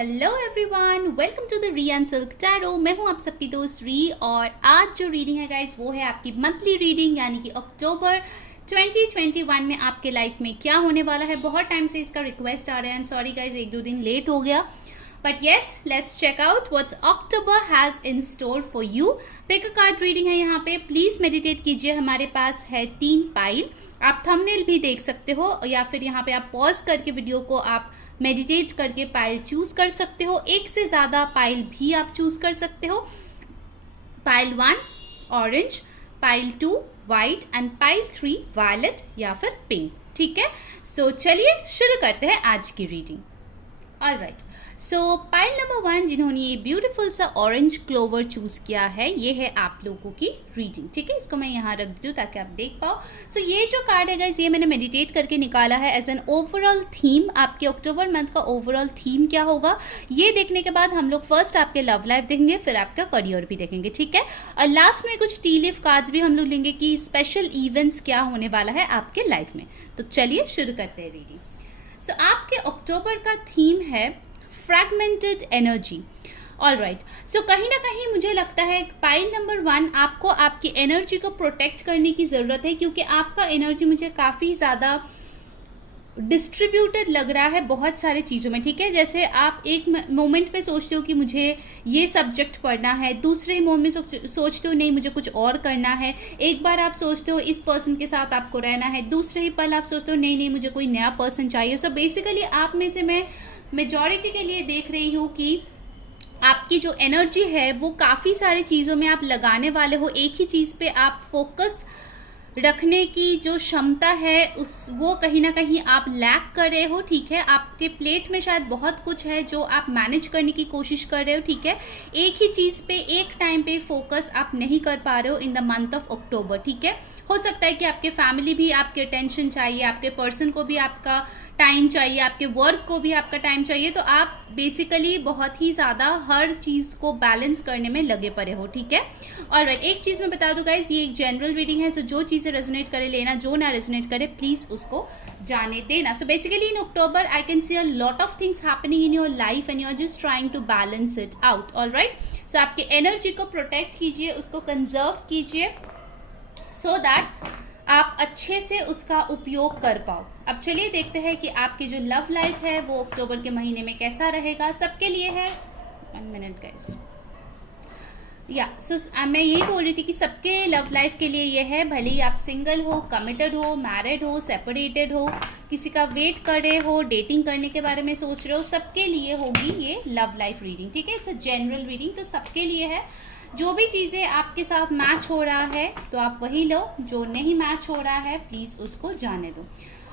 Hello everyone, welcome to the re and silk tarot. मैं हूं आप सबकी दोस्त री और आज जो रीडिंग है गाइस वो है आपकी मंथली रीडिंग, यानी कि अक्टूबर 2021 में आपके लाइफ में क्या होने वाला है। बहुत टाइम से इसका रिक्वेस्ट आ रहा है एंड सॉरी गाइस, एक दो दिन लेट हो गया, but yes let's check out what's October has in store for you. Pick a card reading है यहाँ पे, प्लीज़ मेडिटेट कीजिए। हमारे पास है 3 पाइल, आप थंबनेल भी देख सकते हो या फिर यहाँ पे आप पॉज करके वीडियो को आप मेडिटेट करके पाइल चूज कर सकते हो। एक से ज़्यादा पाइल भी आप चूज कर सकते हो। Pile 1 orange, pile 2 white and pile 3 violet या फिर पिंक। ठीक है, सो चलिए शुरू करते हैं आज की रीडिंग। ऑलराइट, सो पाइल नंबर 1 जिन्होंने ये ब्यूटीफुल सा ऑरेंज क्लोवर चूज किया है, ये है आप लोगों की रीडिंग। ठीक है, इसको मैं यहाँ रख दूँ ताकि आप देख पाओ। सो ये जो कार्ड है गाइस, ये मैंने मेडिटेट करके निकाला है एज एन ओवरऑल थीम। आपके अक्टूबर मंथ का ओवरऑल थीम क्या होगा, ये देखने के बाद हम लोग फर्स्ट आपके लव लाइफ देखेंगे, फिर आपका करियर भी देखेंगे। ठीक है, और लास्ट में कुछ टी लीफ कार्ड्स भी हम लोग लेंगे कि स्पेशल इवेंट्स क्या होने वाला है आपके लाइफ में। तो चलिए शुरू करते हैं रीडिंग। सो आपके अक्टूबर का थीम है फ्रैगमेंटेड एनर्जी। ऑलराइट, सो कहीं ना कहीं मुझे लगता है पाइल नंबर 1 आपको आपकी एनर्जी को प्रोटेक्ट करने की ज़रूरत है, क्योंकि आपका एनर्जी मुझे काफ़ी ज़्यादा डिस्ट्रीब्यूटेड लग रहा है बहुत सारे चीज़ों में। ठीक है, जैसे आप एक मोमेंट पे सोचते हो कि मुझे ये सब्जेक्ट पढ़ना है, दूसरे मोमेंट में सोचते हो नहीं मुझे कुछ और करना है, एक बार आप सोचते हो इस पर्सन के साथ आपको रहना है, दूसरे ही पल आप सोचते हो नहीं नहीं मुझे कोई नया पर्सन चाहिए। सो बेसिकली आप में से मैं मेजॉरिटी के लिए देख रही हूँ कि आपकी जो एनर्जी है वो काफ़ी सारी चीज़ों में आप लगाने वाले हो। एक ही चीज़ पे आप फोकस रखने की जो क्षमता है उस वो कहीं ना कहीं आप लैक कर रहे हो। ठीक है, आपके प्लेट में शायद बहुत कुछ है जो आप मैनेज करने की कोशिश कर रहे हो। ठीक है, एक ही चीज़ पे एक टाइम पे फोकस आप नहीं कर पा रहे हो इन द मंथ ऑफ अक्टूबर। ठीक है, हो सकता है कि आपके फैमिली भी आपके अटेंशन चाहिए, आपके पर्सन को भी आपका टाइम चाहिए, आपके वर्क को भी आपका टाइम चाहिए। तो आप बेसिकली बहुत ही ज़्यादा हर चीज़ को बैलेंस करने में लगे पड़े हो। ठीक है, और एक चीज़ मैं बता दूँ गाइज, ये एक जनरल रीडिंग है, सो जो चीज़ें रेजोनेट करे लेना, जो ना रेजोनेट करे प्लीज़ उसको जाने देना। So basically in October I can see a lot of things happening in your life and you are just trying to balance it out. Alright, so आपकी एनर्जी को प्रोटेक्ट कीजिए, उसको कंजर्व कीजिए so that आप अच्छे से उसका उपयोग कर पाओ। अब चलिए देखते हैं कि आपकी जो लव लाइफ है वो अक्टूबर के महीने में कैसा रहेगा सबके लिए है। 1 मिनट गाइस, या सो मैं यही बोल रही थी कि सबके लव लाइफ के लिए ये है, भले ही आप सिंगल हो, कमिटेड हो, मैरिड हो, सेपरेटेड हो, किसी का वेट कर रहे हो, डेटिंग करने के बारे में सोच रहे हो, सबके लिए होगी ये लव लाइफ रीडिंग। ठीक है, इट्स अ जनरल रीडिंग, तो सबके लिए है। जो भी चीज़ें आपके साथ मैच हो रहा है तो आप वही लो, जो नहीं मैच हो रहा है प्लीज़ उसको जाने दो।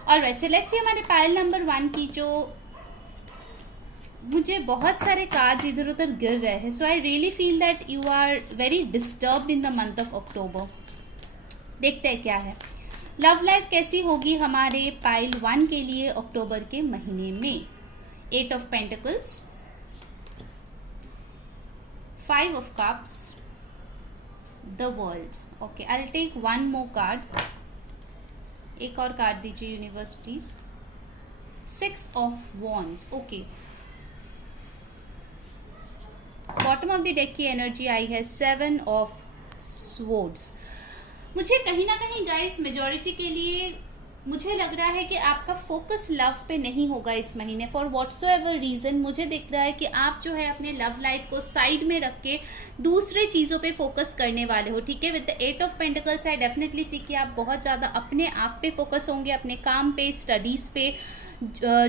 ऑलराइट, सो लेट्स सी हमारे पाइल नंबर 1 की जो मुझे बहुत सारे कार्ड्स इधर उधर गिर रहे हैं, so I really feel that you are very disturbed in the month of October. देखते हैं क्या है लव लाइफ कैसी होगी हमारे पाइल 1 के लिए अक्टूबर के महीने में। 8 of pentacles, 5 of cups, the world. Okay, I'll take one more card. एक और कार्ड दीजिए universe please. 6 of wands. Okay, bottom of the deck की एनर्जी आई है 7 of swords। मुझे कहीं ना कहीं गाइस मेजॉरिटी के लिए मुझे लग रहा है कि आपका फोकस लव पे नहीं होगा इस महीने, फॉर व्हाटसोएवर रीज़न। मुझे दिख रहा है कि आप जो है अपने लव लाइफ को साइड में रख के दूसरे चीज़ों पे फोकस करने वाले हो। ठीक है, with the 8 of pentacles I definitely see कि आप बहुत ज़्यादा अपने आप पे फोकस होंगे, अपने काम पे, स्टडीज़ पे,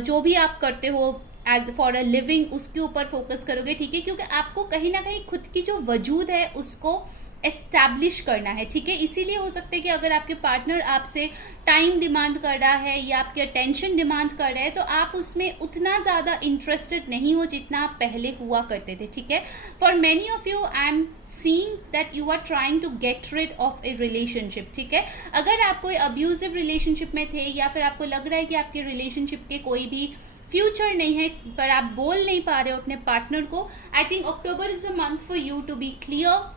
जो भी आप करते हो एज फॉर अ लिविंग उसके ऊपर फोकस करोगे। ठीक है, क्योंकि आपको कहीं ना कहीं खुद की जो वजूद है उसको एस्टैब्लिश करना है। ठीक है, इसीलिए हो सकता है कि अगर आपके पार्टनर आपसे टाइम डिमांड कर रहा है या आपकी अटेंशन डिमांड कर रहा है तो आप उसमें उतना ज़्यादा इंटरेस्टेड नहीं हो जितना आप पहले हुआ करते थे। ठीक है, for many of you I am seeing that you are trying to get rid of a relationship. ठीक है, अगर आप कोई अब्यूजिव रिलेशनशिप में थे या फिर आपको लग रहा है कि आपके रिलेशनशिप के कोई भी फ्यूचर नहीं है पर आप बोल नहीं पा रहे हो अपने पार्टनर को, I think October is the month for you to be clear,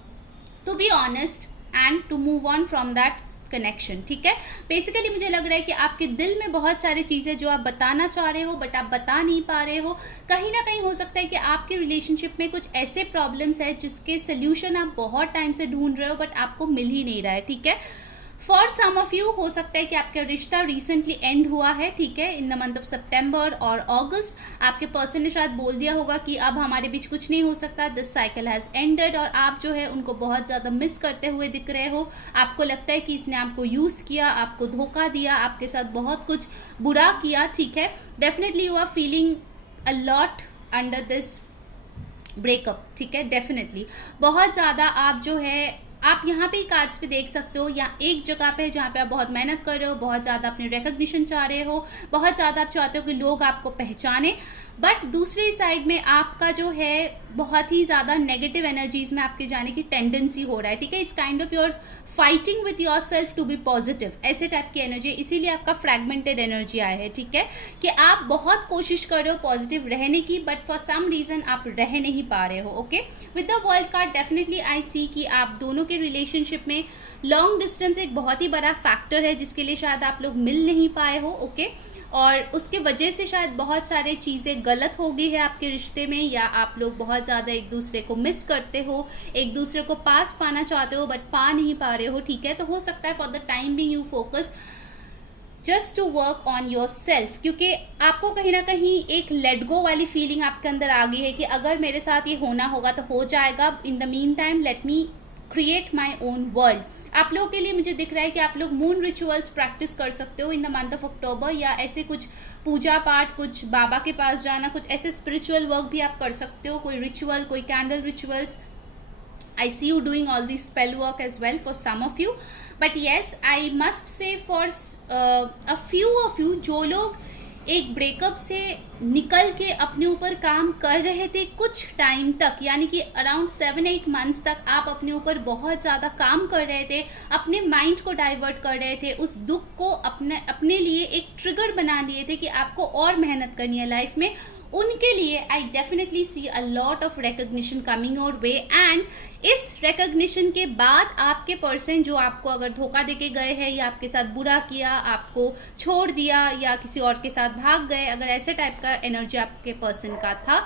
to be honest and to move on from that connection, ठीक है। बेसिकली मुझे लग रहा है कि आपके दिल में बहुत सारी चीज़ें जो आप बताना चाह रहे हो बट आप बता नहीं पा रहे हो। कहीं ना कहीं हो सकता है कि आपके रिलेशनशिप में कुछ ऐसे प्रॉब्लम्स है जिसके सोल्यूशन आप बहुत टाइम से ढूंढ रहे हो बट आपको मिल ही नहीं रहा है, ठीक है। फॉर सम ऑफ यू हो सकता है कि आपका रिश्ता रिसेंटली एंड हुआ है, ठीक है, इन द मंथ ऑफ सितंबर और अगस्त। आपके पर्सन ने शायद बोल दिया होगा कि अब हमारे बीच कुछ नहीं हो सकता, दिस साइकिल हैज़ एंडेड, और आप जो है उनको बहुत ज़्यादा मिस करते हुए दिख रहे हो। आपको लगता है कि इसने आपको यूज़ किया, आपको धोखा दिया, आपके साथ बहुत कुछ बुरा किया, ठीक है। Definitely you are feeling a lot under this breakup, ठीक है। डेफिनेटली बहुत ज़्यादा आप जो है आप यहाँ पे कार्ड्स पे देख सकते हो, या एक जगह पे जहाँ पे आप बहुत मेहनत कर रहे हो, बहुत ज़्यादा अपनी रिकग्निशन चाह रहे हो, बहुत ज़्यादा आप चाहते हो कि लोग आपको पहचाने, बट दूसरी साइड में आपका जो है बहुत ही ज़्यादा नेगेटिव एनर्जीज में आपके जाने की टेंडेंसी हो रहा है, ठीक है। It's kind of your fighting with yourself to be positive, ऐसे टाइप की एनर्जी, इसीलिए आपका फ्रैगमेंटेड एनर्जी आया है, ठीक है, कि आप बहुत कोशिश कर रहे हो पॉजिटिव रहने की बट फॉर सम रीज़न आप रह नहीं पा रहे हो, okay. With the world card definitely I see कि आप दोनों के रिलेशनशिप में लॉन्ग डिस्टेंस एक बहुत ही बड़ा फैक्टर है जिसके लिए शायद आप लोग मिल नहीं पाए हो, ओके। और उसके वजह से शायद बहुत सारे चीज़ें गलत हो गई है आपके रिश्ते में, या आप लोग बहुत ज़्यादा एक दूसरे को मिस करते हो, एक दूसरे को पास पाना चाहते हो बट पा नहीं पा रहे हो, ठीक है। तो हो सकता है for the time being you focus just to work on yourself, क्योंकि आपको कहीं ना कहीं एक लेट गो वाली फीलिंग आपके अंदर आ गई है कि अगर मेरे साथ ये होना होगा तो हो जाएगा, in the mean time let me create my own world. आप लोगों के लिए मुझे दिख रहा है कि आप लोग मून रिचुअल्स प्रैक्टिस कर सकते हो in the month of October, या ऐसे कुछ पूजा पाठ, कुछ बाबा के पास जाना, कुछ ऐसे स्पिरिचुअल वर्क भी आप कर सकते हो, कोई रिचुअल, कोई candle rituals. I see you doing all these spell work as well for some of you, but yes, I must say for a few of you जो लोग एक ब्रेकअप से निकल के अपने ऊपर काम कर रहे थे कुछ टाइम तक, यानी कि अराउंड 7-8 मंथ्स तक आप अपने ऊपर बहुत ज़्यादा काम कर रहे थे, अपने माइंड को डाइवर्ट कर रहे थे, उस दुख को अपने लिए एक ट्रिगर बना लिए थे कि आपको और मेहनत करनी है लाइफ में, उनके लिए I definitely see a lot of recognition coming your way. And इस रिकग्निशन के बाद आपके पर्सन जो आपको अगर धोखा देके गए हैं, या आपके साथ बुरा किया, आपको छोड़ दिया, या किसी और के साथ भाग गए, अगर ऐसे टाइप का एनर्जी आपके पर्सन का था,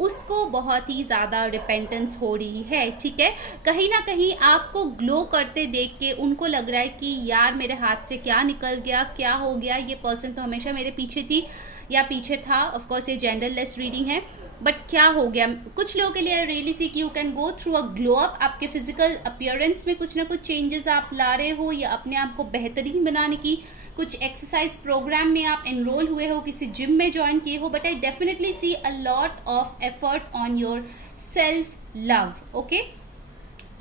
उसको बहुत ही ज़्यादा रिपेंटेंस हो रही है, ठीक है। कहीं ना कहीं आपको ग्लो करते देख के उनको लग रहा है कि यार मेरे हाथ से क्या निकल गया, क्या हो गया, ये पर्सन तो हमेशा मेरे पीछे थी या पीछे था। ऑफ कोर्स ये जेंडरलेस रीडिंग है, बट क्या हो गया। कुछ लोगों के लिए आई रियली सी कि you can go through a glow up, आपके फिजिकल अपीयरेंस में कुछ ना कुछ चेंजेस आप ला रहे हो, या अपने आप को बेहतरीन बनाने की कुछ एक्सरसाइज प्रोग्राम में आप एनरोल हुए हो, किसी जिम में ज्वाइन किए हो, but I definitely see a lot of effort on yourself love, okay.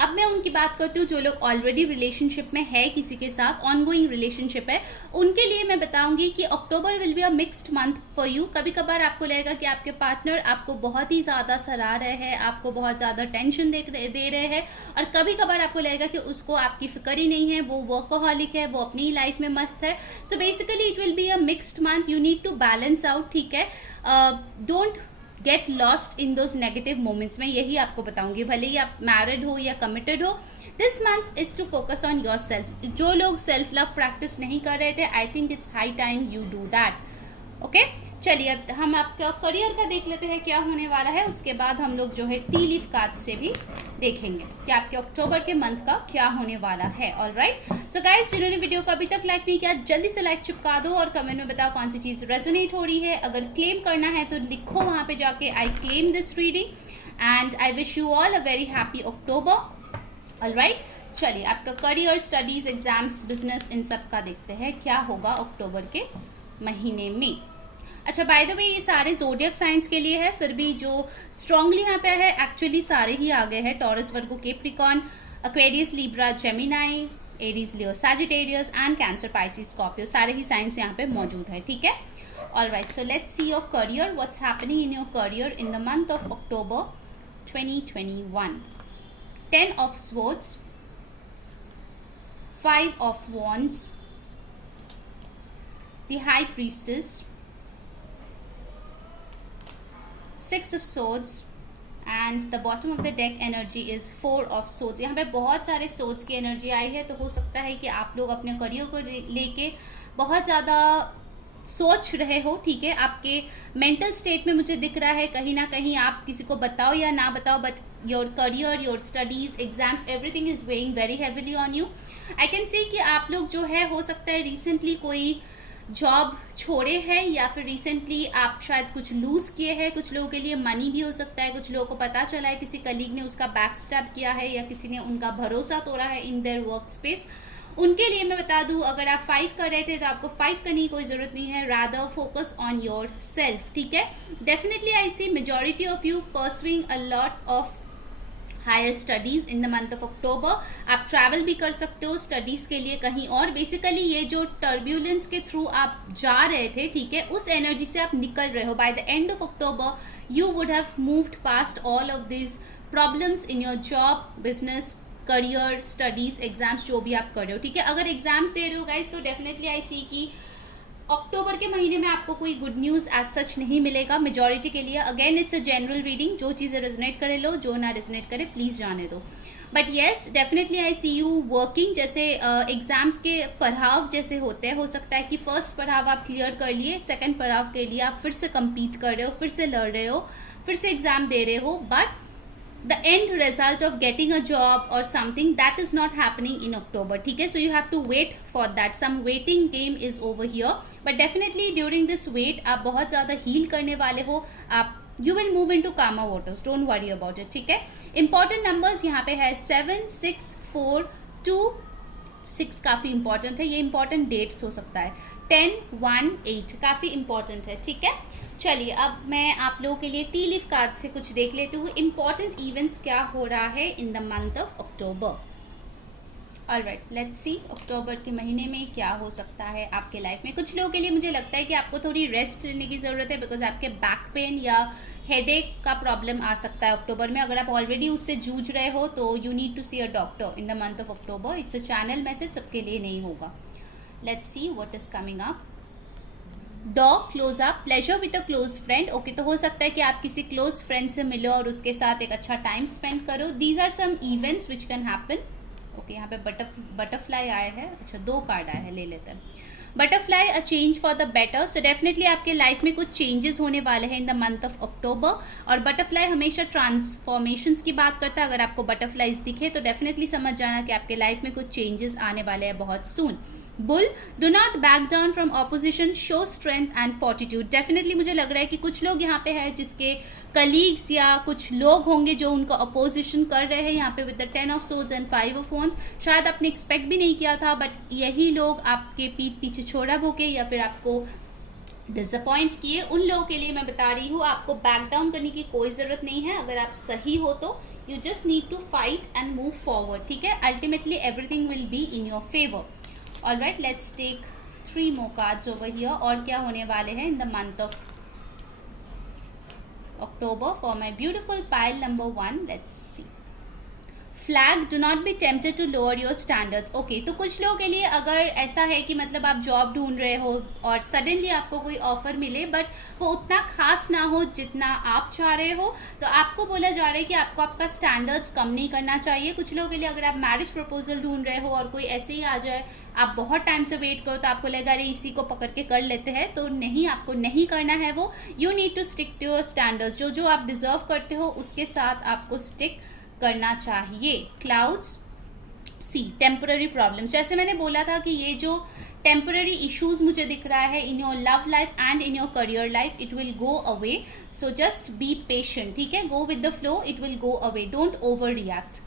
अब मैं उनकी बात करती हूँ जो लोग ऑलरेडी रिलेशनशिप में है, किसी के साथ ऑनगोइंग रिलेशनशिप है, उनके लिए मैं बताऊंगी कि October will be a mixed month for you. कभी कभार आपको लगेगा कि आपके पार्टनर आपको बहुत ही ज़्यादा सराह रहे हैं, आपको बहुत ज़्यादा टेंशन दे रहे हैं, और कभी कभार आपको लगेगा कि उसको आपकी फिक्र ही नहीं है, वो वर्कहोलिक है, वो अपनी ही लाइफ में मस्त है। So basically it will be a mixed month, you need to balance out, ठीक है। Don't get lost in those negative moments में, यही आपको बताऊंगी, भले ही आप मैरिड हो या कमिटेड हो। This month is to focus on yourself. जो लोग सेल्फ लव प्रैक्टिस नहीं कर रहे थे, I think it's high time you do that, okay. चलिए अब हम आपका करियर का देख लेते हैं क्या होने वाला है, उसके बाद हम लोग जो है टी लीफ कार्ड से भी देखेंगे कि आपके अक्टूबर के मंथ का क्या होने वाला है। ऑलराइट, सो गाइस, जिन्होंने वीडियो को अभी तक लाइक नहीं किया, जल्दी से लाइक चिपका दो और कमेंट में बताओ कौन सी चीज़ रेजोनेट हो रही है। अगर क्लेम करना है तो लिखो वहाँ पे जाके I claim this reading and I wish you all a very happy October. Alright, चलिए आपका करियर, स्टडीज, एग्जाम्स, बिजनेस, इन सब का देखते हैं क्या होगा अक्टूबर के महीने में। अच्छा, बाय द वे ये सारे जोडियक साइंस के लिए है, फिर भी जो स्ट्रांगली यहाँ पे है एक्चुअली सारे ही आ गए हैं, taurus, Virgo, Capricorn, Aquarius, Libra, Gemini, Aries, Leo, Sagittarius and cancer, Pisces, Scorpio, सारे ही साइंस यहाँ पे मौजूद है, ठीक है। Alright, so let's see your career, what's happening in your career in the month of October 2021। 10 of swords, 5 of wands, the high priestess, 6 of swords and the bottom of the deck energy is 4 of swords. यहाँ पे बहुत सारे swords की energy आई है, तो हो सकता है कि आप लोग अपने करियर को लेके बहुत ज़्यादा सोच रहे हो, ठीक है। आपके मेंटल स्टेट में मुझे दिख रहा है कहीं ना कहीं आप किसी को बताओ या ना बताओ, but your career, your studies, exams, everything is weighing very heavily on you. I can सी कि आप लोग जो है हो सकता है रिसेंटली कोई जॉब छोड़े हैं, या फिर रिसेंटली आप शायद कुछ लूज़ किए हैं। कुछ लोगों के लिए मनी भी हो सकता है, कुछ लोगों को पता चला है किसी कलीग ने उसका बैक स्टैब किया है या किसी ने उनका भरोसा तोड़ा है इन देयर वर्क स्पेस। उनके लिए मैं बता दूं, अगर आप फाइट कर रहे थे तो आपको फाइट करने की कोई ज़रूरत नहीं है, rather focus on yourself, ठीक है। Definitely I see majority of you pursuing a lot of higher studies in the month of October. आप ट्रैवल भी कर सकते हो स्टडीज़ के लिए कहीं और। बेसिकली ये जो टर्ब्यूलेंस के थ्रू आप जा रहे थे, ठीक है, उस एनर्जी से आप निकल रहे हो। Bye the end of October you would have moved past all of this problems in your job, business, career, studies, exams, जो भी आप कर रहे हो, ठीक है। अगर एग्जाम्स दे रहे हो गाइज, तो डेफिनेटली आई सी कि अक्टूबर के महीने में आपको कोई गुड न्यूज़ एज सच नहीं मिलेगा मेजॉरिटी के लिए। Again it's a general reading, जो चीज़ें रेजोनेट करे लो, जो ना रेजोनेट करे प्लीज़ जाने दो। But yes, definitely I see you working. जैसे एग्ज़ाम्स के पड़ाव जैसे होते हैं, हो सकता है कि फर्स्ट पड़ाव आप क्लियर कर लिए, सेकंड पड़ाव के लिए आप फिर से compete कर रहे हो, फिर से लड़ रहे हो, फिर से एग्ज़ाम दे रहे हो, but the end result of getting a job or something that is not happening in October, ठीक है। So you have to wait for that, some waiting game is over here, but definitely during this wait आप बहुत ज़्यादा heal करने वाले हो, आप you will move into calmer waters, don't worry about it, ठीक है। important numbers यहाँ पे है 7, 6, 4, 2, 6 काफ़ी इंपॉर्टेंट है, ये इंपॉर्टेंट डेट्स हो सकता है। 10, 1, 8 काफ़ी इंपॉर्टेंट है, ठीक है। चलिए अब मैं आप लोगों के लिए टी लीफ कार्ड से कुछ देख लेती हूँ, इंपॉर्टेंट इवेंट्स क्या हो रहा है in the month of October. Alright, let's see October के महीने में क्या हो सकता है आपके लाइफ में। कुछ लोगों के लिए मुझे लगता है कि आपको थोड़ी रेस्ट लेने की ज़रूरत है, बिकॉज आपके बैक पेन या हेडेक का प्रॉब्लम आ सकता है अक्टूबर में। अगर आप ऑलरेडी उससे जूझ रहे हो तो you need to see a doctor in the month of October. It's a channel message, सबके लिए नहीं होगा। Let's see what is coming up. Dog close up, pleasure with a close friend. Okay, तो हो सकता है कि आप किसी क्लोज फ्रेंड से मिलो और उसके साथ एक अच्छा टाइम स्पेंड करो। These are some events which can happen. Okay, यहाँ पे बटरफ्लाई आए हैं, अच्छा 2 कार्ड आए हैं, ले लेते हैं। Butterfly, a change for the better. So definitely आपके लाइफ में कुछ चेंजेस होने वाले हैं इन द मंथ ऑफ अक्टूबर। और बटरफ्लाई हमेशा ट्रांसफॉर्मेशंस की बात करता है। अगर आपको बटरफ्लाइज दिखे तो डेफिनेटली समझ जाना कि आपके लाइफ में कुछ चेंजेस आने वाले हैं बहुत soon. Bull, do not back down from opposition, show strength and fortitude. Definitely मुझे लग रहा है कि कुछ लोग यहाँ पे है जिसके कलीग्स या कुछ लोग होंगे जो उनको अपोजिशन कर रहे हैं यहाँ पे with the 10 of swords and 5 of wands. शायद आपने एक्सपेक्ट भी नहीं किया था, बट यही लोग आपके पीठ पीछे छोड़ा भोके या फिर आपको डिसअपॉइंट किए। उन लोगों के लिए मैं बता रही हूँ, आपको बैक डाउन करने की कोई ज़रूरत नहीं है। अगर आप सही हो तो you just need to fight and move forward, ठीक है। Ultimately everything will be in your favour. Alright, let's take 3 more cards over here। और क्या होने वाले हैं in the month of October for my beautiful pile number 1। Let's see. Flag, do not be tempted to lower your standards. Okay, तो कुछ लोगों के लिए अगर ऐसा है कि मतलब आप जॉब ढूंढ रहे हो और सडनली आपको कोई ऑफर मिले बट वो उतना खास ना हो जितना आप चाह रहे हो, तो आपको बोला जा रहा है कि आपको आपका स्टैंडर्ड्स कम नहीं करना चाहिए। कुछ लोगों के लिए अगर आप मैरिज प्रपोजल ढूंढ रहे हो और कोई ऐसे ही आ जाए, आप बहुत टाइम से वेट करो तो आपको लगेगा अरे इसी को पकड़ के कर लेते हैं, तो नहीं, आपको नहीं करना है वो। You need to stick to your standards. जो जो आप डिजर्व करते हो उसके साथ आपको स्टिक करना चाहिए। क्लाउड्स, सी, टेम्पररी प्रॉब्लम्स। जैसे मैंने बोला था कि ये जो टेम्पररी इश्यूज मुझे दिख रहा है in your love life and in your career life, it will go away. So just be patient, ठीक है। Go with the flow, it will go away, don't over react.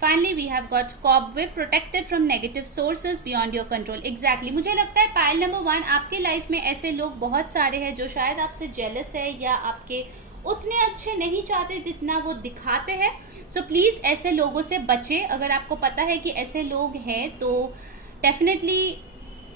Finally, we have got cobweb, protected from negative sources beyond your control. Exactly. मुझे लगता है pile number 1, आपके life में ऐसे लोग बहुत सारे हैं जो शायद आपसे जेलस है या आपके उतने अच्छे नहीं चाहते जितना वो दिखाते हैं। सो प्लीज़ ऐसे लोगों से बचें। अगर आपको पता है कि ऐसे लोग हैं तो डेफिनेटली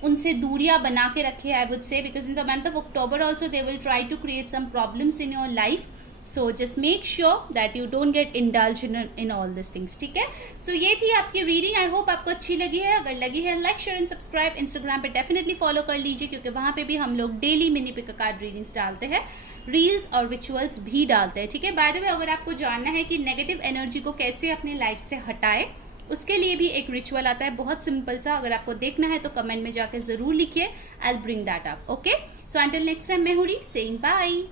उनसे दूरियां बना के रखें, I would say, because in the month of October also they will try to create some problems in your life. So just make sure that you don't get indulge in all this things, ठीक है। सो ये थी आपकी reading. I hope आपको अच्छी लगी है। अगर लगी है like share and subscribe. Instagram पे डेफिनेटली फॉलो कर लीजिए, क्योंकि वहाँ पे भी हम लोग daily mini pick card readings डालते हैं, रील्स और रिचुअल्स भी डालते हैं, ठीक है। बाय द वे, अगर आपको जानना है कि नेगेटिव एनर्जी को कैसे अपने लाइफ से हटाए, उसके लिए भी एक रिचुअल आता है, बहुत सिंपल सा। अगर आपको देखना है तो कमेंट में जाकर जरूर लिखिए, I will bring that up. Okay, so until next time, मैं हुरी सेइंग बाय।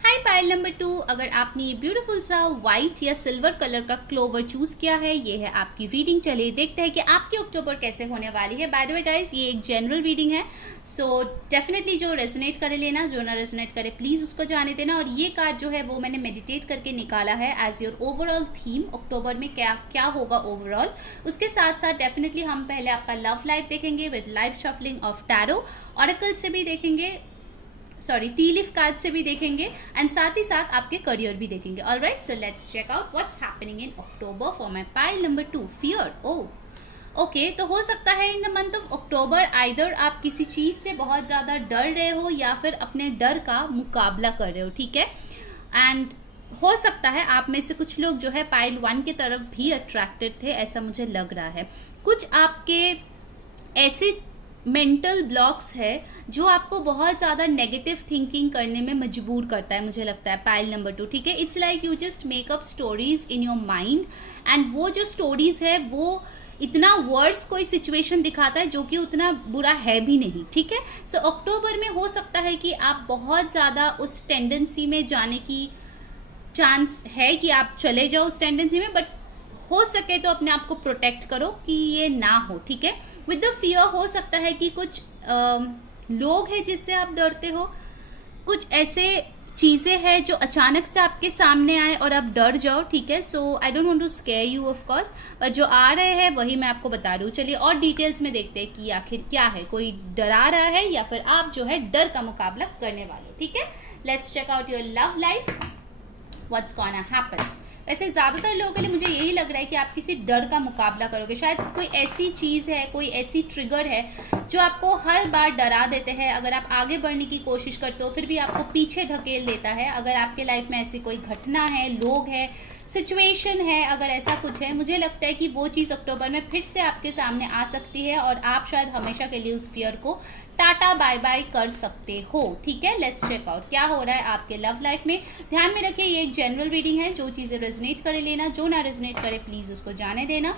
हाय पाइल नंबर 2, अगर आपने ये ब्यूटीफुल सा व्हाइट या सिल्वर कलर का क्लोवर चूज किया है, ये है आपकी रीडिंग। चलिए देखते हैं कि आपकी अक्टूबर कैसे होने वाली है। बाय द वे गाइस, ये एक जनरल रीडिंग है, सो डेफिनेटली जो रेजोनेट करे लेना, जो ना रेजोनेट करे प्लीज़ उसको जाने देना। और ये कार्ड जो है वो मैंने मेडिटेट करके निकाला है एज योर ओवरऑल थीम, अक्टूबर में क्या क्या होगा ओवरऑल। उसके साथ साथ डेफिनेटली हम पहले आपका लव लाइफ देखेंगे with life shuffling of tarot, oracle से भी देखेंगे, सॉरी टी लीफ कार्ड से भी देखेंगे, एंड साथ ही साथ आपके करियर भी देखेंगे। Alright, so let's check out what's happening in October for my pile number 2, fear. Okay, तो हो सकता है in the month of October either आप किसी चीज़ से बहुत ज़्यादा डर रहे हो या फिर अपने डर का मुकाबला कर रहे हो, ठीक है। एंड हो सकता है आप में से कुछ लोग जो है पाइल 1 की तरफ भी अट्रैक्टेड थे, ऐसा मुझे लग रहा है। कुछ आपके ऐसे मेंटल ब्लॉक्स है जो आपको बहुत ज़्यादा नेगेटिव थिंकिंग करने में मजबूर करता है, मुझे लगता है पाइल नंबर 2, ठीक है। It's like you just make up stories in your mind, and वो जो स्टोरीज है वो इतना वर्स कोई सिचुएशन दिखाता है जो कि उतना बुरा है भी नहीं, ठीक है। सो अक्टूबर में हो सकता है कि आप बहुत ज़्यादा उस टेंडेंसी में जाने की चांस है कि आप चले जाओ उस टेंडेंसी में, बट हो सके तो अपने आप को प्रोटेक्ट करो कि ये ना हो, ठीक है। विद द फियर हो सकता है कि कुछ लोग हैं जिससे आप डरते हो, कुछ ऐसे चीज़ें हैं जो अचानक से आपके सामने आए और आप डर जाओ, ठीक है। So I don't want to scare you of course, but जो आ रहे हैं वही मैं आपको बता रही हूँ। चलिए और डिटेल्स में देखते हैं कि आखिर क्या है, कोई डरा रहा है या फिर आप जो है डर का मुकाबला करने वाले हो, ठीक है। Let's check out your love life, what's gonna happen. वैसे ज़्यादातर लोगों के लिए मुझे यही लग रहा है कि आप किसी डर का मुकाबला करोगे। शायद कोई ऐसी चीज़ है, कोई ऐसी ट्रिगर है जो आपको हर बार डरा देते हैं। अगर आप आगे बढ़ने की कोशिश करते हो फिर भी आपको पीछे धकेल देता है। अगर आपके लाइफ में ऐसी कोई घटना है, लोग है, सिचुएशन है, अगर ऐसा कुछ है, मुझे लगता है कि वो चीज़ अक्टूबर में फिर से आपके सामने आ सकती है और आप शायद हमेशा के लिए उस फियर को टाटा बाय बाय कर सकते हो, ठीक है। लेट्स चेक आउट क्या हो रहा है आपके लव लाइफ में। ध्यान में रखिए ये एक जनरल रीडिंग है, जो चीज़ें रेजोनेट करे लेना, जो ना रेजोनेट करे प्लीज़ उसको जाने देना।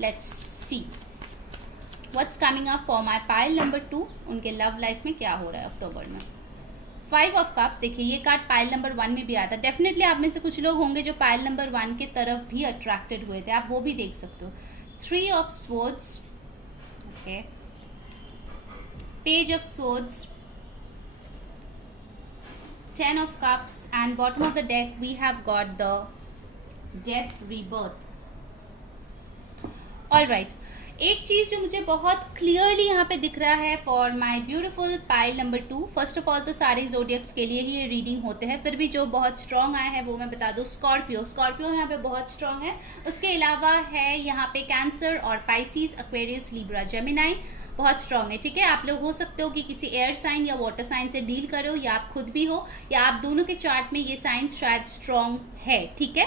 Let's see what's coming up for my pile number 2, उनके लव लाइफ में क्या हो रहा है अक्टूबर में। 5 ऑफ कप्स, देखिए ये कार्ड पाइल नंबर 1 में भी आता है। डेफिनेटली आप में से कुछ लोग होंगे जो पाइल नंबर 1 की तरफ भी अट्रैक्टेड हुए थे, आप वो भी देख सकते हो। 3 of swords, okay, page of swords, 10 of cups, and bottom of the deck we have got the death rebirth. All right, एक चीज़ जो मुझे बहुत क्लियरली यहाँ पे दिख रहा है for my beautiful pile number 2, first of all तो सारे जोडियक्स के लिए ही ये रीडिंग होते हैं, फिर भी जो बहुत स्ट्रॉन्ग आया है वो मैं बता दूँ। स्कॉर्पियो यहाँ पे बहुत स्ट्रॉन्ग है। उसके अलावा है यहाँ पे कैंसर और पाइसिस, एक्वेरियस, लिब्रा, जेमिनाई बहुत स्ट्रॉन्ग है, ठीक है। आप लोग हो सकते हो कि किसी एयर साइन या वाटर साइन से डील कर रहे हो, या आप खुद भी हो, या आप दोनों के चार्ट में ये साइंस शायद स्ट्रॉन्ग है, ठीक है।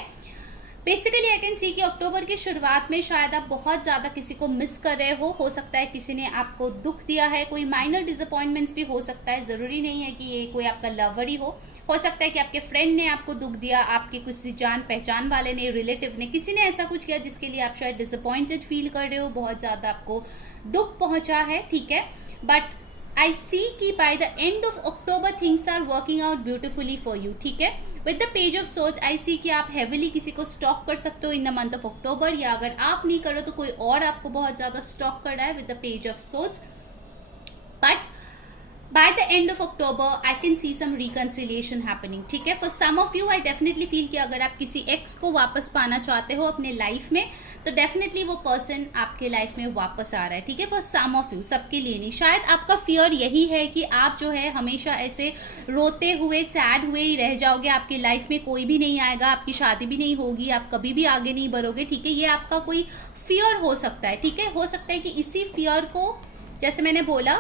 बेसिकली आई कैन सी कि अक्टूबर की शुरुआत में शायद आप बहुत ज़्यादा किसी को मिस कर रहे हो सकता है किसी ने आपको दुख दिया है, कोई माइनर डिसअपॉइंटमेंट्स भी हो सकता है, ज़रूरी नहीं है कि ये कोई आपका लवर ही हो सकता है कि आपके फ्रेंड ने आपको दुख दिया, आपके किसी जान पहचान वाले ने, रिलेटिव ने, किसी ने ऐसा कुछ किया जिसके लिए आप शायद डिसअपॉइंटेड फील कर रहे हो, बहुत ज़्यादा आपको दुख पहुंचा है, ठीक है। बट आई सी कि by the end of October things are working out beautifully for you, ठीक है। With the page of swords I see कि आप हेविली किसी को स्टॉक कर सकते हो in the month of October, या अगर आप नहीं करो तो कोई और आपको बहुत ज़्यादा स्टॉक कर रहा है with the page of swords. But by the end of October I can see some reconciliation happening, ठीक है। for some of you I definitely feel कि अगर आप किसी एक्स को वापस पाना चाहते हो अपने लाइफ में तो डेफिनेटली वो पर्सन आपके लाइफ में वापस आ रहा है, ठीक है। for some of you, सबके लिए नहीं। शायद आपका फियर यही है कि आप जो है हमेशा ऐसे रोते हुए, सैड हुए ही रह जाओगे, आपकी लाइफ में कोई भी नहीं आएगा, आपकी शादी भी नहीं होगी, आप कभी भी आगे नहीं बढ़ोगे, ठीक है। ये आपका कोई फियर हो सकता है, ठीक है। हो सकता है कि इसी फियर को, जैसे मैंने बोला,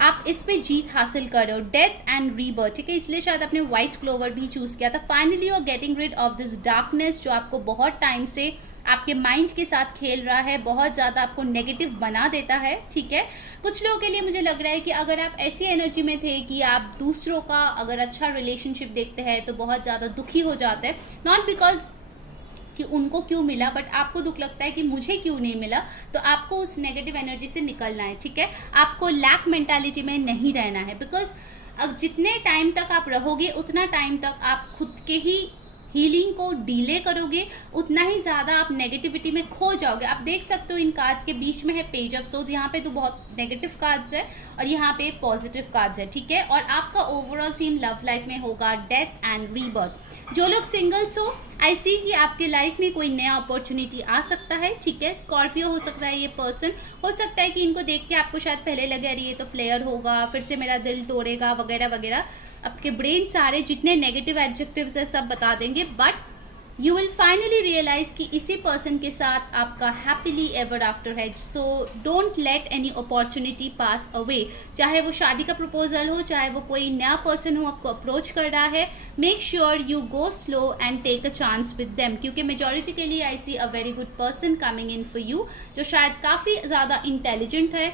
आप इस पे जीत हासिल कर रहे हो, डेथ एंड रीबर्थ, ठीक है, इसलिए शायद आपने व्हाइट क्लोवर भी चूज किया था। Finally you are getting rid of this darkness जो आपको बहुत टाइम से आपके माइंड के साथ खेल रहा है, बहुत ज़्यादा आपको नेगेटिव बना देता है, ठीक है। कुछ लोगों के लिए मुझे लग रहा है कि अगर आप ऐसी एनर्जी में थे कि आप दूसरों का अगर अच्छा रिलेशनशिप देखते हैं तो बहुत ज़्यादा दुखी हो जाते हैं, नॉट बिकॉज कि उनको क्यों मिला, बट आपको दुख लगता है कि मुझे क्यों नहीं मिला, तो आपको उस नेगेटिव एनर्जी से निकलना है, ठीक है। आपको लैक मेंटालिटी में नहीं रहना है, बिकॉज जितने टाइम तक आप रहोगे उतना टाइम तक आप खुद के ही हीलिंग को डिले करोगे, उतना ही ज़्यादा आप नेगेटिविटी में खो जाओगे। आप देख सकते हो इन कार्ड्स के बीच में है पेज ऑफ सोर्ड्स, यहाँ पे तो बहुत नेगेटिव कार्ड्स है और यहाँ पे पॉजिटिव कार्ड्स है, ठीक है। और आपका ओवरऑल थीम लव लाइफ में होगा डेथ एंड रीबर्थ। जो लोग सिंगल्स हो, आई सी कि आपके लाइफ में कोई नया अपॉर्चुनिटी आ सकता है, ठीक है। स्कॉर्पियो हो सकता है ये पर्सन, हो सकता है कि इनको देख के आपको शायद पहले लगे अरे ये तो प्लेयर होगा, फिर से मेरा दिल तोड़ेगा वगैरह वगैरह। आपके ब्रेन सारे जितने नेगेटिव एडजेक्टिव्स है सब बता देंगे, but you will finally realise कि इसी पर्सन के साथ आपका हैप्पीली एवर आफ्टर है। सो don't let any opportunity pass away, चाहे वो शादी का प्रपोजल हो, चाहे वो कोई नया पर्सन हो आपको अप्रोच कर रहा है, make sure you go slow and take a chance with them, क्योंकि मेजॉरिटी के लिए I see a very good person coming in for you, जो शायद काफ़ी ज़्यादा इंटेलिजेंट है,